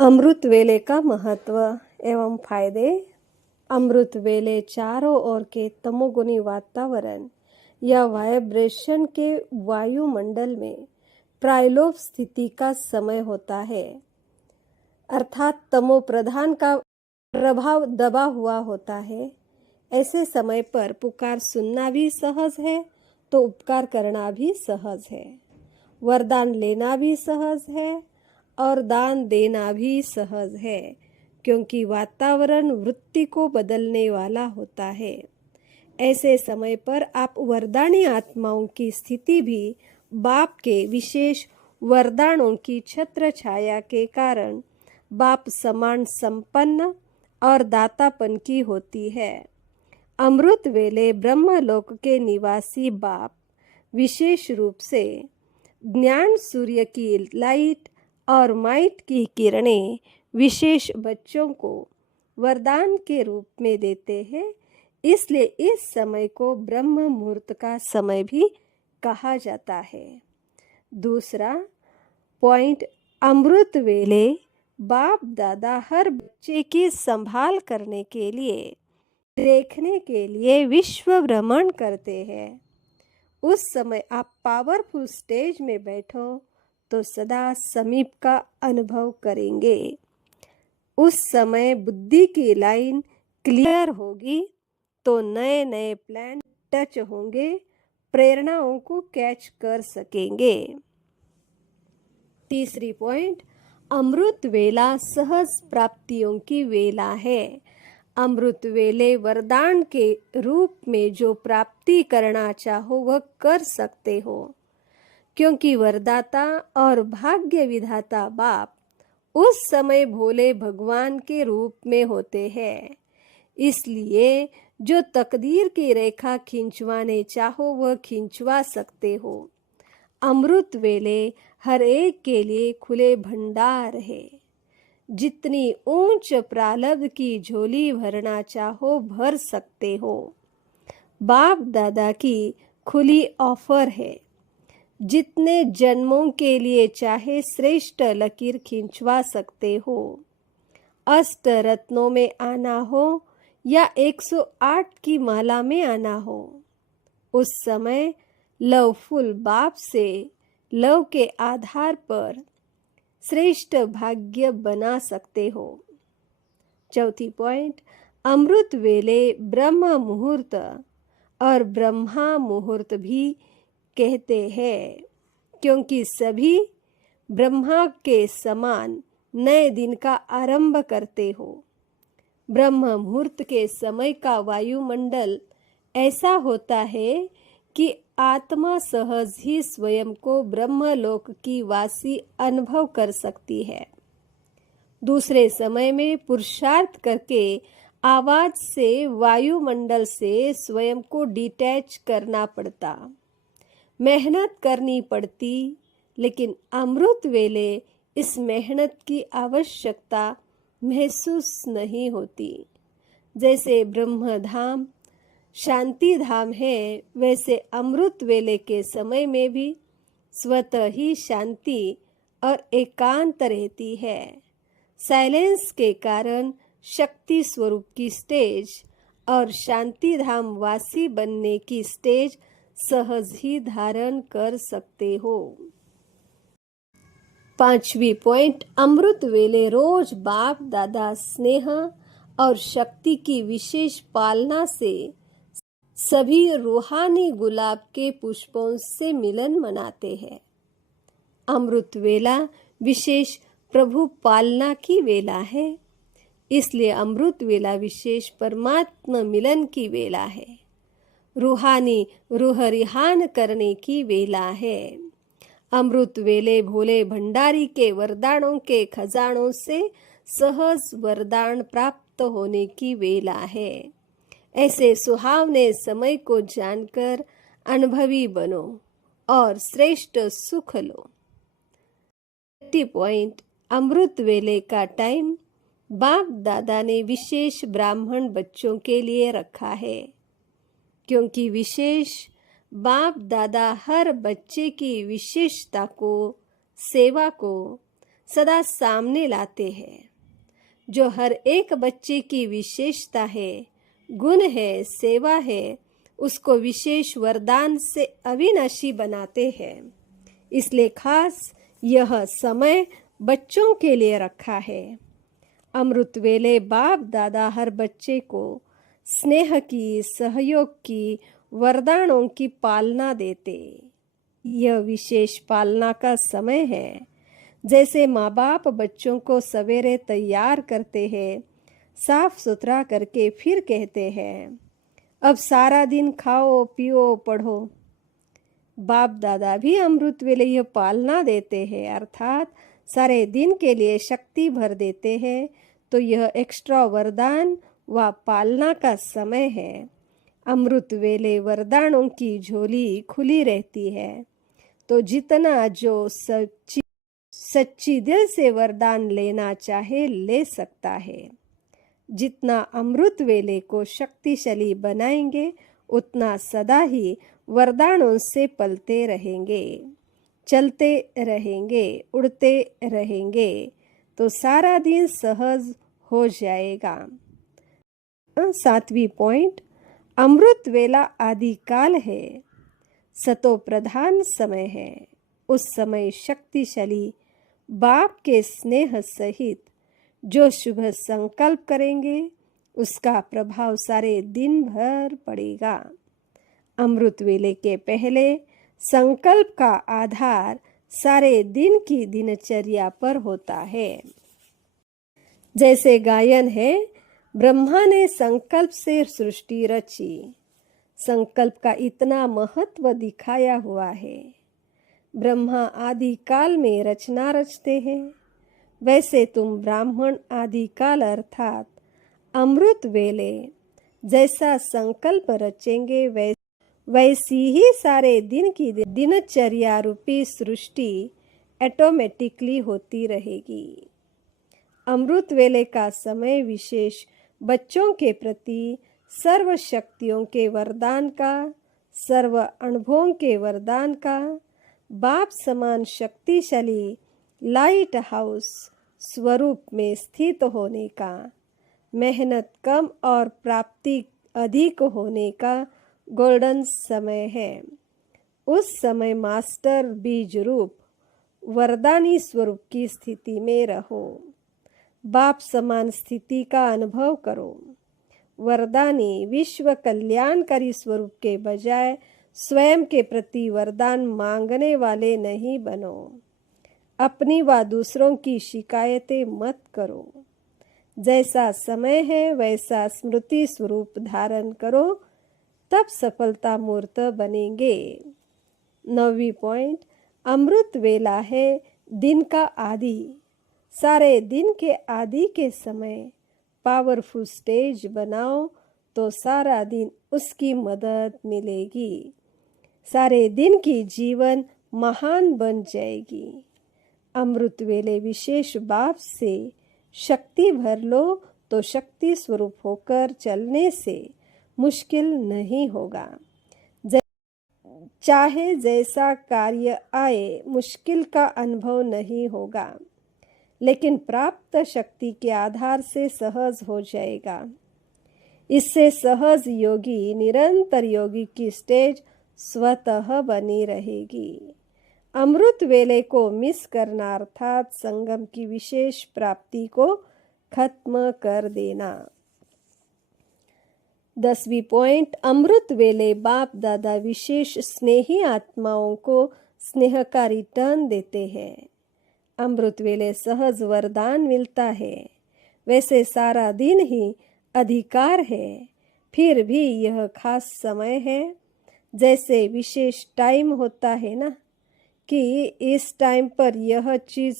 अमृत वेले का महत्व एवं फायदे। अमृत वेले चारों ओर के तमोगुनी वातावरण या वाइब्रेशन के वायुमंडल में प्रायलोप स्थिति का समय होता है, अर्थात तमो प्रधान का प्रभाव दबा हुआ होता है। ऐसे समय पर पुकार सुनना भी सहज है तो उपकार करना भी सहज है, वरदान लेना भी सहज है और दान देना भी सहज है, क्योंकि वातावरण वृत्ति को बदलने वाला होता है। ऐसे समय पर आप वरदानी आत्माओं की स्थिति भी बाप के विशेष वरदानों की छत्र छाया के कारण बाप समान संपन्न और दातापन की होती है। अमृत वेले ब्रह्मलोक के निवासी बाप विशेष रूप से ज्ञान सूर्य की लाइट और माइट की किरणें विशेष बच्चों को वरदान के रूप में देते हैं। इसलिए इस समय को ब्रह्म मुहूर्त का समय भी कहा जाता है। दूसरा पॉइंट, अमृत वेले बाप दादा हर बच्चे की संभाल करने के लिए, देखने के लिए विश्व भ्रमण करते हैं। उस समय आप पावरफुल स्टेज में बैठो तो सदा समीप का अनुभव करेंगे। उस समय बुद्धि की लाइन क्लियर होगी तो नए नए प्लान टच होंगे, प्रेरणाओं को कैच कर सकेंगे। तीसरी पॉइंट, अमृत वेला सहज प्राप्तियों की वेला है। अमृत वेले वरदान के रूप में जो प्राप्ति करना चाहो वह कर सकते हो, क्योंकि वरदाता और भाग्य विधाता बाप उस समय भोले भगवान के रूप में होते हैं। इसलिए जो तकदीर की रेखा खींचवाने चाहो वह खींचवा सकते हो। अमृत वेले हर एक के लिए खुले भंडार है। जितनी ऊंच प्रारब्ध की झोली भरना चाहो भर सकते हो। बाप दादा की खुली ऑफर है। जितने जन्मों के लिए चाहे श्रेष्ठ लकीर खींचवा सकते हो। अष्ट रत्नों में आना हो या 108 की माला में आना हो, उस समय लवफुल बाप से लव के आधार पर श्रेष्ठ भाग्य बना सकते हो। चौथी पॉइंट, अमृत वेले ब्रह्म मुहूर्त और ब्रह्मा मुहूर्त भी कहते हैं, क्योंकि सभी ब्रह्मा के समान नए दिन का आरंभ करते हो। ब्रह्म मुहूर्त के समय का वायुमंडल ऐसा होता है कि आत्मा सहज ही स्वयं को ब्रह्मलोक की वासी अनुभव कर सकती है। दूसरे समय में पुरुषार्थ करके आवाज से वायुमंडल से स्वयं को डिटैच करना पड़ता, मेहनत करनी पड़ती, लेकिन अमृत वेले इस मेहनत की आवश्यकता महसूस नहीं होती। जैसे ब्रह्मधाम शांति धाम है, वैसे अमृत वेले के समय में भी स्वतः ही शांति और एकांत रहती है। साइलेंस के कारण शक्ति स्वरूप की स्टेज और शांति धाम वासी बनने की स्टेज सहज ही धारण कर सकते हो। पांचवी पॉइंट, अमृत वेले रोज बाप दादा स्नेह और शक्ति की विशेष पालना से सभी रूहानी गुलाब के पुष्पों से मिलन मनाते हैं। अमृत वेला विशेष प्रभु पालना की वेला है, इसलिए अमृत वेला विशेष परमात्मा मिलन की वेला है। रूहानी रूह रिहान करने की वेला है। अमृत वेले भोले भंडारी के वरदानों के खजानों से सहज वरदान प्राप्त होने की वेला है। ऐसे सुहावने समय को जानकर अनुभवी बनो और श्रेष्ठ सुख लो। पॉइंट, अमृत वेले का टाइम बाप दादा ने विशेष ब्राह्मण बच्चों के लिए रखा है, क्योंकि विशेष बाप दादा हर बच्चे की विशेषता को, सेवा को सदा सामने लाते हैं। जो हर एक बच्चे की विशेषता है, गुण है, सेवा है, उसको विशेष वरदान से अविनाशी बनाते हैं। इसलिए खास यह समय बच्चों के लिए रखा है। अमृत वेले बाप दादा हर बच्चे को स्नेह की, सहयोग की, वरदानों की पालना देते। यह विशेष पालना का समय है। जैसे माँ बाप बच्चों को सवेरे तैयार करते हैं, साफ सुथरा करके फिर कहते हैं, अब सारा दिन खाओ पियो पढ़ो। बाप दादा भी अमृत वेले यह पालना देते हैं, अर्थात सारे दिन के लिए शक्ति भर देते हैं। तो यह एक्स्ट्रा वरदान व पालना का समय है। अमृत वेले वरदानों की झोली खुली रहती है। तो जितना जो सच्ची दिल से वरदान लेना चाहे ले सकता है। जितना अमृत वेले को शक्तिशाली बनाएंगे उतना सदा ही वरदानों से पलते रहेंगे, चलते रहेंगे, उड़ते रहेंगे, तो सारा दिन सहज हो जाएगा। 7वीं पॉइंट, अमृत वेला आदि काल है, सतो प्रधान समय है। उस समय शक्तिशाली बाप के स्नेह सहित जो शुभ संकल्प करेंगे उसका प्रभाव सारे दिन भर पड़ेगा। अमृत वेले के पहले संकल्प का आधार सारे दिन की दिनचर्या पर होता है। जैसे गायन है, ब्रह्मा ने संकल्प से सृष्टि रची। संकल्प का इतना महत्व दिखाया हुआ है। ब्रह्मा आदि काल में रचना रचते हैं, वैसे तुम ब्राह्मण आदि काल अर्थात अमृत वेले जैसा संकल्प रचेंगे वैसी ही सारे दिन की दिनचर्या रूपी सृष्टि ऑटोमेटिकली होती रहेगी। अमृत वेले का समय विशेष बच्चों के प्रति सर्व शक्तियों के वरदान का, सर्व अनुभवों के वरदान का, बाप समान शक्तिशाली लाइट हाउस स्वरूप में स्थित होने का, मेहनत कम और प्राप्ति अधिक होने का गोल्डन समय है। उस समय मास्टर बीज रूप वरदानी स्वरूप की स्थिति में रहो। बाप समान स्थिति का अनुभव करो। वरदानी विश्व कल्याणकारी स्वरूप के बजाय स्वयं के प्रति वरदान मांगने वाले नहीं बनो। अपनी व दूसरों की शिकायतें मत करो। जैसा समय है वैसा स्मृति स्वरूप धारण करो, तब सफलता मूर्त बनेंगे। 9वीं पॉइंट, अमृत वेला है दिन का आदि। सारे दिन के आदि के समय पावरफुल स्टेज बनाओ तो सारा दिन उसकी मदद मिलेगी। सारे दिन की जीवन महान बन जाएगी। अमृत वेले विशेष बाप से शक्ति भर लो तो शक्ति स्वरूप होकर चलने से मुश्किल नहीं होगा। चाहे जैसा कार्य आए मुश्किल का अनुभव नहीं होगा, लेकिन प्राप्त शक्ति के आधार से सहज हो जाएगा। इससे सहज योगी निरंतर योगी की स्टेज स्वतः बनी रहेगी। अमृत वेले को मिस करना अर्थात संगम की विशेष प्राप्ति को खत्म कर देना। 10वीं पॉइंट, अमृत वेले बाप दादा विशेष स्नेही आत्माओं को स्नेह का रिटर्न देते हैं। अमृत वेले सहज वरदान मिलता है, वैसे सारा दिन ही अधिकार है। फिर भी यह खास समय है। जैसे विशेष टाइम होता है ना, कि इस टाइम पर यह चीज़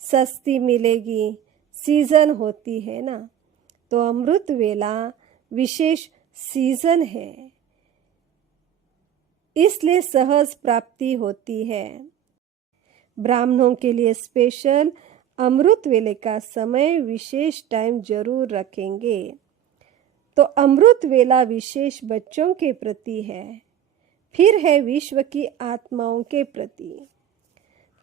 सस्ती मिलेगी, सीजन होती है ना, तो अमृत वेला विशेष सीजन है, इसलिए सहज प्राप्ति होती है। ब्राह्मणों के लिए स्पेशल अमृत वेले का समय विशेष टाइम जरूर रखेंगे। तो अमृत वेला विशेष बच्चों के प्रति है, फिर है विश्व की आत्माओं के प्रति।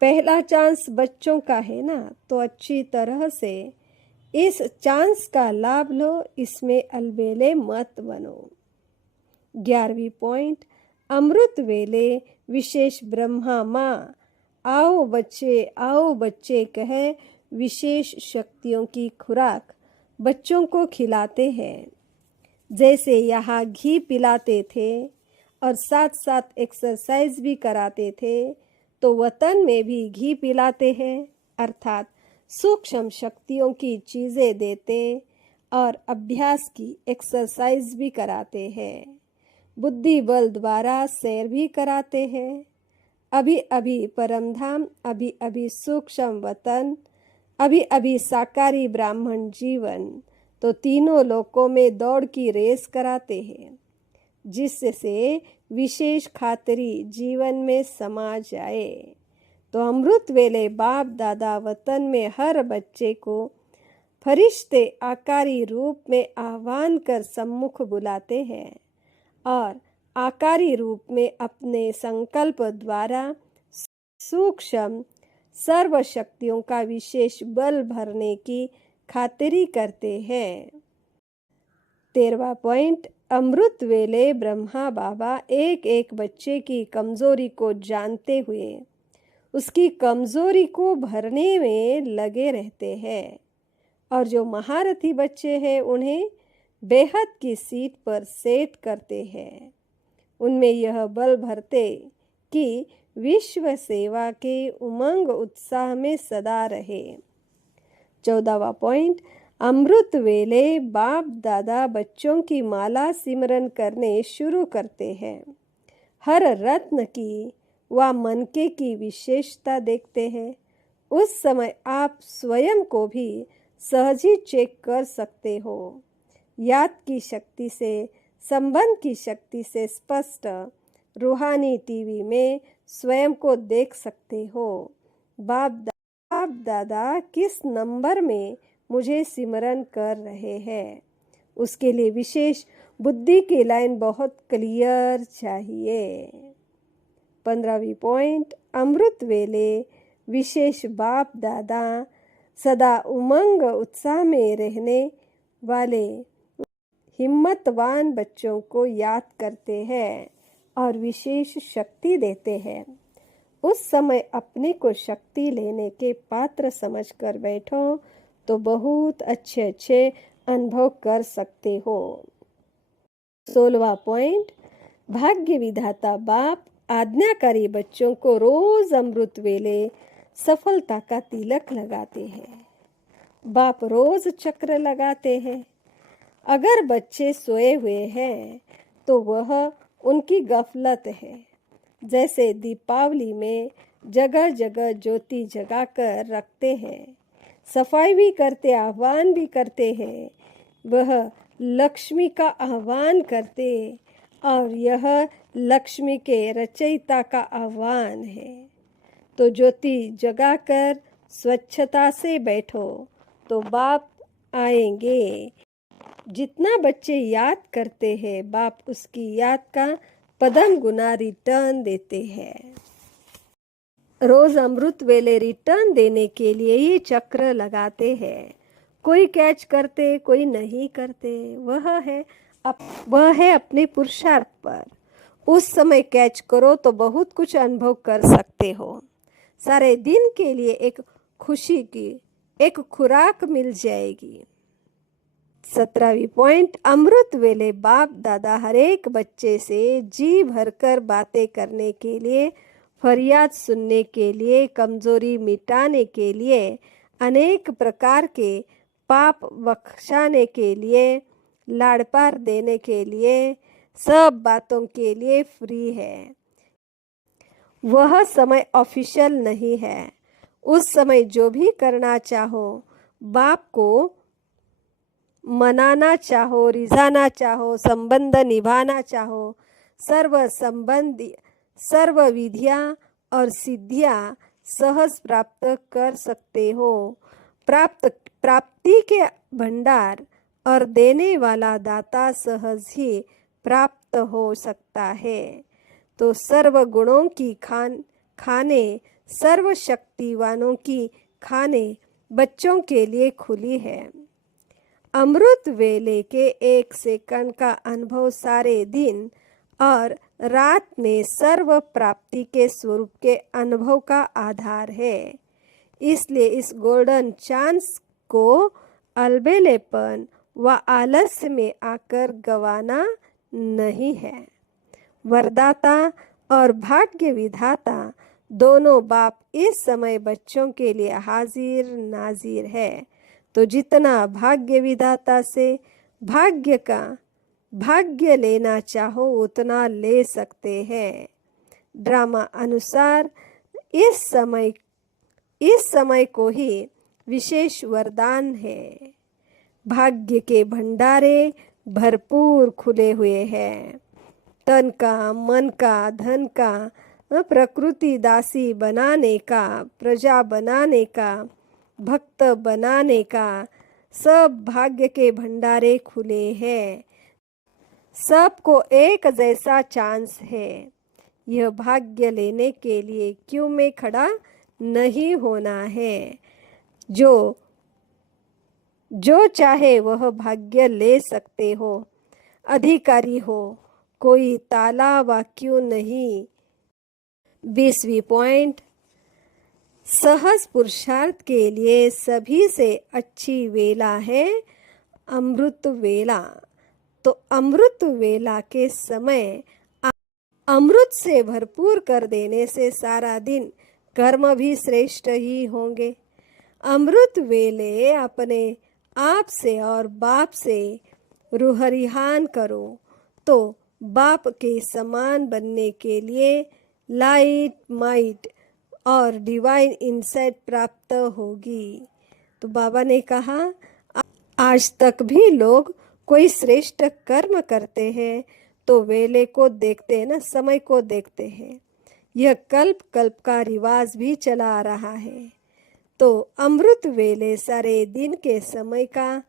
पहला चांस बच्चों का है ना, तो अच्छी तरह से इस चांस का लाभ लो, इसमें अलबेले मत बनो। 11वीं पॉइंट, अमृत वेले विशेष ब्रह्मा माँ, आओ बच्चे कहे विशेष शक्तियों की खुराक बच्चों को खिलाते हैं। जैसे यहाँ घी पिलाते थे और साथ साथ एक्सरसाइज भी कराते थे, तो वतन में भी घी पिलाते हैं, अर्थात सूक्ष्म शक्तियों की चीज़ें देते और अभ्यास की एक्सरसाइज भी कराते हैं। बुद्धि बल द्वारा सैर भी कराते हैं। अभी अभी परमधाम, अभी अभी सूक्ष्म वतन, अभी अभी साकारी ब्राह्मण जीवन, तो तीनों लोकों में दौड़ की रेस कराते हैं, जिससे विशेष खातरी जीवन में समा जाए। तो अमृत वेले बाप दादा वतन में हर बच्चे को फरिश्ते आकारी रूप में आह्वान कर सम्मुख बुलाते हैं और आकारी रूप में अपने संकल्प द्वारा सूक्ष्म सर्व शक्तियों का विशेष बल भरने की खातिरी करते हैं। 13वां पॉइंट, अमृत वेले ब्रह्मा बाबा एक एक बच्चे की कमजोरी को जानते हुए उसकी कमजोरी को भरने में लगे रहते हैं, और जो महारथी बच्चे हैं उन्हें बेहद की सीट पर सेट करते हैं। उनमें यह बल भरते कि विश्व सेवा के उमंग उत्साह में सदा रहे। 14वां पॉइंट, अमृत वेले बाप दादा बच्चों की माला सिमरन करने शुरू करते हैं। हर रत्न की व मनके की विशेषता देखते हैं। उस समय आप स्वयं को भी सहज ही चेक कर सकते हो। याद की शक्ति से, संबंध की शक्ति से स्पष्ट रूहानी टीवी में स्वयं को देख सकते हो। बाप दादा किस नंबर में मुझे सिमरन कर रहे हैं, उसके लिए विशेष बुद्धि की लाइन बहुत क्लियर चाहिए। 15वीं पॉइंट, अमृत वेले विशेष बाप दादा सदा उमंग उत्साह में रहने वाले हिम्मतवान बच्चों को याद करते हैं और विशेष शक्ति देते हैं। उस समय अपने को शक्ति लेने के पात्र समझकर बैठो तो बहुत अच्छे अच्छे अनुभव कर सकते हो। 16वां पॉइंट, भाग्य विधाता बाप आज्ञाकारी बच्चों को रोज अमृत वेले सफलता का तिलक लगाते हैं। बाप रोज चक्र लगाते हैं। अगर बच्चे सोए हुए हैं तो वह उनकी गफलत है। जैसे दीपावली में जगह जगह ज्योति जगाकर रखते हैं, सफाई भी करते, आह्वान भी करते हैं, वह लक्ष्मी का आह्वान करते और यह लक्ष्मी के रचयिता का आह्वान है। तो ज्योति जगाकर स्वच्छता से बैठो तो बाप आएंगे। जितना बच्चे याद करते हैं, बाप उसकी याद का पदम गुना रिटर्न देते हैं। रोज अमृत वेले रिटर्न देने के लिए ये चक्र लगाते हैं। कोई कैच करते, कोई नहीं करते, वह है अपने पुरुषार्थ पर। उस समय कैच करो तो बहुत कुछ अनुभव कर सकते हो। सारे दिन के लिए एक खुशी की एक खुराक मिल जाएगी। 17वीं पॉइंट, अमृत वेले बाप दादा हर एक बच्चे से जी भरकर बातें करने के लिए, फरियाद सुनने के लिए, कमजोरी मिटाने के लिए, अनेक प्रकार के पाप बख्शाने के लिए, लाड़ पार देने के लिए, सब बातों के लिए फ्री है। वह समय ऑफिशियल नहीं है। उस समय जो भी करना चाहो, बाप को मनाना चाहो, रिझाना चाहो, संबंध निभाना चाहो, सर्व विधियाँ और सिद्धियाँ सहज प्राप्त कर सकते हो। प्राप्ति के भंडार और देने वाला दाता सहज ही प्राप्त हो सकता है। तो सर्व गुणों की खाने सर्वशक्तिवानों की खाने बच्चों के लिए खुली है। अमृत वेले के 1 सेकंड का अनुभव सारे दिन और रात में सर्व प्राप्ति के स्वरूप के अनुभव का आधार है। इसलिए इस गोल्डन चांस को अलबेलेपन व आलस्य में आकर गंवाना नहीं है। वरदाता और भाग्य विधाता दोनों बाप इस समय बच्चों के लिए हाजिर नाजिर है। तो जितना भाग्य विधाता से भाग्य लेना चाहो उतना ले सकते हैं। ड्रामा अनुसार इस समय को ही विशेष वरदान है। भाग्य के भंडारे भरपूर खुले हुए हैं। तन का, मन का, धन का, प्रकृति दासी बनाने का, प्रजा बनाने का, भक्त बनाने का सब भाग्य के भंडारे खुले हैं। सबको एक जैसा चांस है। यह भाग्य लेने के लिए क्यों में खड़ा नहीं होना है। जो चाहे वह भाग्य ले सकते हो। अधिकारी हो, कोई ताला व क्यों नहीं। 20वीं पॉइंट, सहज पुरुषार्थ के लिए सभी से अच्छी वेला है अमृत वेला। तो अमृत वेला के समय अमृत से भरपूर कर देने से सारा दिन कर्म भी श्रेष्ठ ही होंगे। अमृत वेले अपने आप से और बाप से रूहरिहान करो तो बाप के समान बनने के लिए लाइट, माइट और डिवाइन इंसाइट प्राप्त होगी। तो बाबा ने कहा आज तक भी लोग कोई श्रेष्ठ कर्म करते हैं तो वेले को देखते हैं ना, समय को देखते हैं। यह कल्प कल्प का रिवाज भी चला आ रहा है। तो अमृत वेले सारे दिन के समय का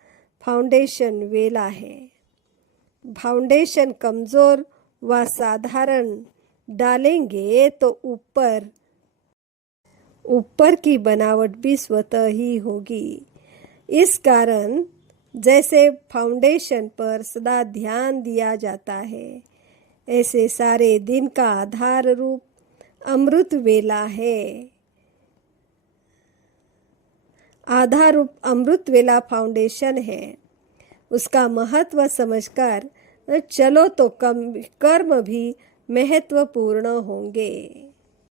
फाउंडेशन वेला है। फाउंडेशन कमजोर व साधारण डालेंगे तो ऊपर की बनावट भी स्वतः ही होगी। इस कारण जैसे फाउंडेशन पर सदा ध्यान दिया जाता है, ऐसे सारे दिन का आधार रूप अमृत वेला है। आधार रूप अमृत वेला फाउंडेशन है। उसका महत्व समझकर चलो तो कर्म भी महत्वपूर्ण होंगे।